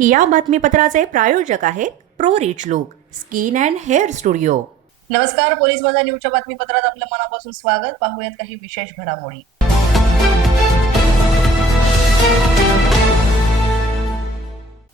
या बातमीपत्राचे प्रायोजक आहेत pro rich look skin and hair studio. नमस्कार पोलीस माझा न्यूजच्या बातमीपत्रात आपलं मनापासून स्वागत. पाहूयात काही विशेष घडामोडी.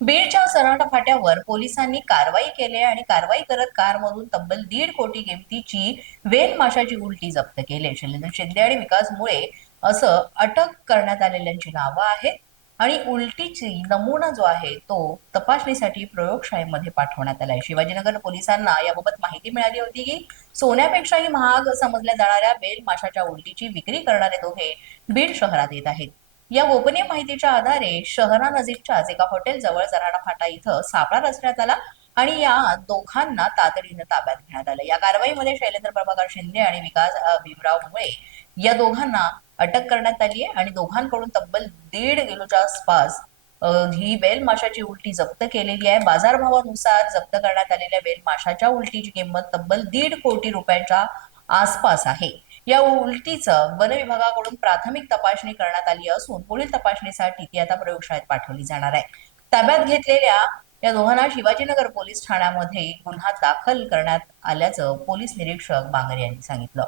बीडच्या सराटा फाट्यावर पोलिसांनी कारवाई केली आणि कारवाई करत कारमधून तब्बल दीड कोटी किमतीची वेल माशाची उलटी जप्त केली शैलेंद्र शिंदे आणि विकास मुळे असं अटक करण्यात आलेल्यांची नावं आहेत. आणि उलटीची नमुना जो आहे तो तपासणीसाठी प्रयोगशाळेमध्ये पाठवण्यात आलाय. शिवाजीनगर पोलिसांना याबाबत माहिती मिळाली होती की सोन्यापेक्षाही महाग समजल्या जाणाऱ्या बेल माशाच्या उलटीची विक्री करणारे दोघे बीड शहरात येत आहेत. या गोपनीय माहितीच्या आधारे शहरानजीकच्याच एका हॉटेल जवळ जराडा फाटा इथं सापळा रचण्यात आला आणि या दोघांना तातडीनं ताब्यात घेण्यात आलं. या कारवाईमध्ये शैलेंद्र प्रभाकर शिंदे आणि विकास भीमराव मुळे या दोघांना अटक करण्यात आली आहे आणि दोघांकडून तब्बल दीड किलोच्या आसपास ही वेल माशाची उलटी जप्त केलेली आहे. बाजारभावानुसार जप्त करण्यात आलेल्या वेल माशाच्या उलटीची किंमत तब्बल दीड कोटी रुपयांच्या आसपास आहे. या उलटीचं वन विभागाकडून प्राथमिक तपासणी करण्यात आली असून पुढील तपासणीसाठी ती आता प्रयोगशाळेत पाठवली जाणार आहे. ताब्यात घेतलेल्या या दोघांना शिवाजीनगर पोलीस ठाण्यामध्ये गुन्हा दाखल करण्यात आल्याचं पोलीस निरीक्षक बांगर यांनी सांगितलं.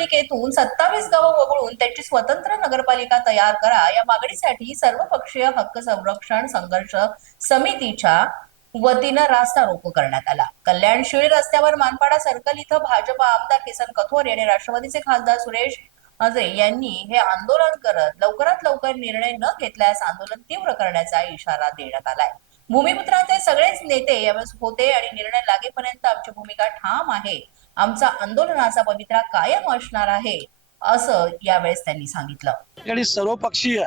महापालिकेतून सत्तावीस गावं वगळून त्यांची स्वतंत्र नगरपालिका तयार करा. या मागणीसाठी सर्वपक्षीय हक्क संरक्षण संघर्ष समितीच्या वतीनं रास्ता रोको करण्यात आला. कल्याण शिळ रस्त्यावर मानपाडा सर्कल इथं भाजपा आमदार किसन कथोर यांनी राष्ट्रवादीचे खासदार सुरेश अजय यांनी हे आंदोलन करत लवकरात लवकर निर्णय न घेतल्यास आंदोलन तीव्र करण्याचा इशारा देण्यात आलाय. भूमिपुत्रांचे सगळेच नेते यावेळेस होते आणि निर्णय लागेपर्यंत आमची भूमिका ठाम आहे. आमचा आंदोलनाचा पवित्रा कायम असणार आहे असं यावेळेस त्यांनी सांगितलं. सर्वपक्षीय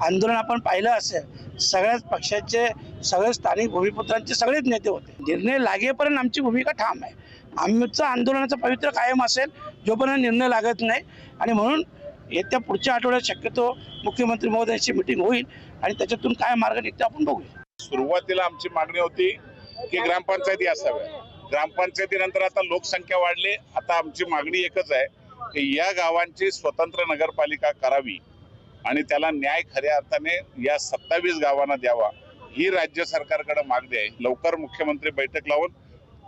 आंदोलन आपण पाहिलं असेल सगळ्याच पक्षाचे सगळे स्थानिक भूमिपुत्रांचे सगळेच नेते होते. निर्णय लागेपर्यंत आमची भूमिका ठाम आहे. आमचं आंदोलनाचं पवित्र कायम असेल जोपर्यंत निर्णय लागत नाही. आणि म्हणून येत्या पुढच्या आठवड्यात शक्यतो मुख्यमंत्री महोदयांची मिटिंग होईल आणि त्याच्यातून काय मार्ग निघतो आपण बघूया. सुरुवातीला आमची मागणी होती की ग्रामपंचायती असाव्या ग्रामपंचायतीनंतर आता लोकसंख्या वाढली. आता आमची मागणी एकच आहे की या गावांची स्वतंत्र नगरपालिका करावी आणि त्याला न्याय खऱ्या अर्थाने या सत्तावीस गावांना द्यावा. ही राज्य सरकारकडे मागणी आहे. लवकर मुख्यमंत्री बैठक लावून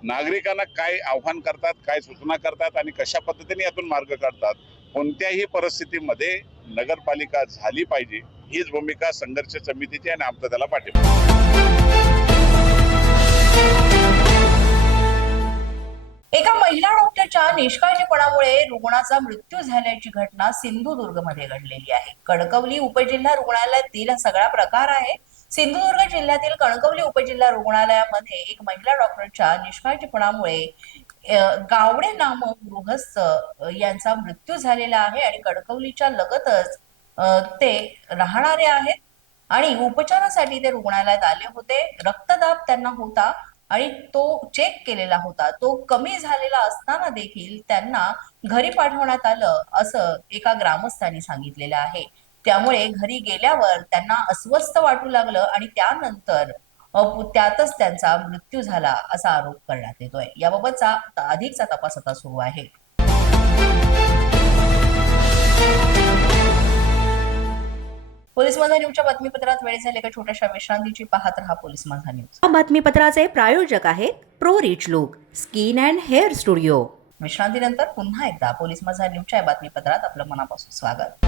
नागरिकांना काय आव्हान करतात काय सूचना करतात आणि कशा पद्धतीने यातून मार्ग काढतात कोणत्याही परिस्थितीमध्ये नगरपालिका झाली पाहिजे हीच भूमिका संघर्ष समितीची आणि आमचा त्याला पाठिंबा. एका महिला डॉक्टरच्या निष्काळजीपणामुळे रुग्णाचा मृत्यू झाल्याची घटना सिंधुदुर्गमध्ये घडलेली आहे. कणकवली उपजिल्हा रुग्णालयातील सगळा प्रकार आहे. सिंधुदुर्ग जिल्ह्यातील कणकवली उपजिल्हा रुग्णालयामध्ये एक महिला डॉक्टरच्या निष्काळजीपणामुळे गावडे नामक गृहस्थ यांचा मृत्यू झालेला आहे आणि कणकवलीच्या लगतच ते राहणारे आहेत. आणि उपचारासाठी ते रुग्णालयात आले होते. रक्तदाब त्यांना होता. आणि तो चेक केलेला होता. तो कमी झालेला असताना देखील त्यांना घरी पाठवण्यात आलं असं एका ग्रामस्थांनी सांगितलेलं आहे. त्यामुळे घरी गेल्यावर त्यांना अस्वस्थ वाटू लागलं आणि त्यानंतर त्यातच त्यांचा मृत्यू झाला असा आरोप करण्यात येतोय. याबाबतचा अधिकचा तपास आता सुरू आहे. पोलीस माझा न्यूजच्या बातमीपत्रात वेळ झाले का? छोट्याशा विश्रांतीची पाहत रहा पोलीस माझा न्यूज या बातमीपत्राचे प्रायोजक आहेत pro rich look skin and hair studio. विश्रांतीनंतर पुन्हा एकदा पोलीस माझा न्यूजच्या या बातमीपत्रात आपलं मनापासून स्वागत.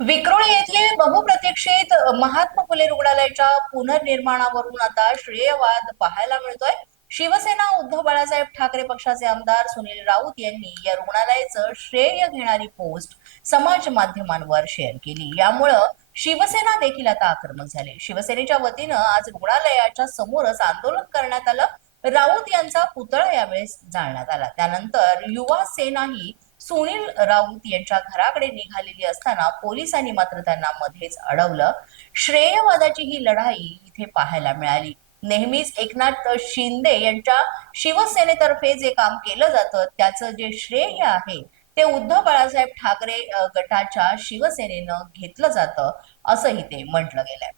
विक्रोळी येथील बहुप्रतीक्षित महात्मा फुले रुग्णालयाच्या पुनर्निर्माणावरून आता श्रेयवाद पाहायला मिळतोय. शिवसेना उद्धव बाळासाहेब ठाकरे पक्षाचे आमदार सुनील राऊत यांनी या रुग्णालयाचं श्रेय घेणारी पोस्ट समाज माध्यमांवर शेअर केली. यामुळं शिवसेना देखील आता आक्रमक झाले. शिवसेनेच्या वतीनं आज रुग्णालयाच्या समोरच आंदोलन करण्यात आलं. राऊत यांचा पुतळा यावेळेस जाळण्यात आला. त्यानंतर युवा सेनाही सुनील राऊत यांच्या घराकडे निघालेली असताना पोलिसांनी मात्र त्यांना मध्येच अडवलं. श्रेयवादाची ही लढाई इथे पाहायला मिळाली. नेहमीच एकनाथ शिंदे यांच्या शिवसेनेतर्फे जे काम केलं जातं त्याचं जे श्रेय आहे ते उद्धव बाळासाहेब ठाकरे गटाच्या शिवसेनेनं घेतलं जातं असंही ते म्हटलं गेलंय.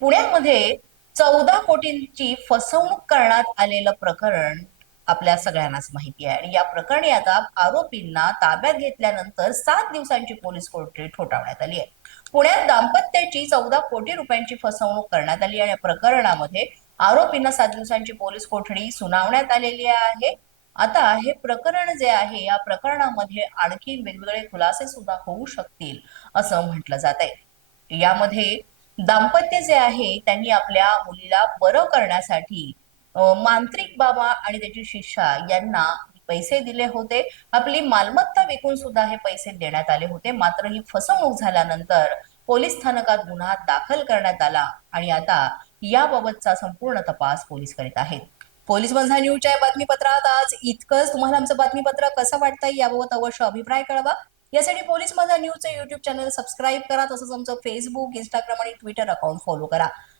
पुण्यामध्ये चौदा कोटींची फसवणूक करण्यात आलेलं प्रकरण आपल्या सगळ्यांनाच माहिती आहे. आणि या प्रकरणी आता आरोपींना ताब्यात घेतल्यानंतर सात दिवसांची पोलीस कोठडी ठोठावण्यात आली आहे. पुण्यात दाम्पत्याची चौदा कोटी रुपयांची फसवणूक करण्यात आली आणि या प्रकरणामध्ये आरोपींना सात दिवसांची पोलीस कोठडी सुनावण्यात आलेली आहे. आता हे प्रकरण जे आहे या प्रकरणामध्ये आणखी वेगवेगळे खुलासे सुद्धा होऊ शकतील असं म्हटलं जात आहे. यामध्ये दाम्पत्य जे आहे त्यांनी आपल्या मुलीला बरं करण्यासाठी मांत्रिक बाबा आणि त्याची शिष्या यांना पैसे दिले होते. आपली मालमत्ता विकून सुद्धा हे पैसे देण्यात आले होते. मात्र ही फसवणूक झाल्यानंतर पोलीस स्थानकात गुन्हा दाखल करण्यात आला आणि आता याबाबतचा संपूर्ण तपास पोलीस करीत आहेत. पोलीस बंधा न्यूजच्या बातमीपत्रात आज इतकंच. तुम्हाला आमचं बातमीपत्र कसं वाटतंय याबाबत अवश्य अभिप्राय कळवा. यासाठी पोलीस माझा न्यूजचं युट्यूब चॅनल सबस्क्राईब करा. तसंच आमचं फेसबुक इंस्टाग्राम आणि ट्विटर अकाउंट फॉलो करा.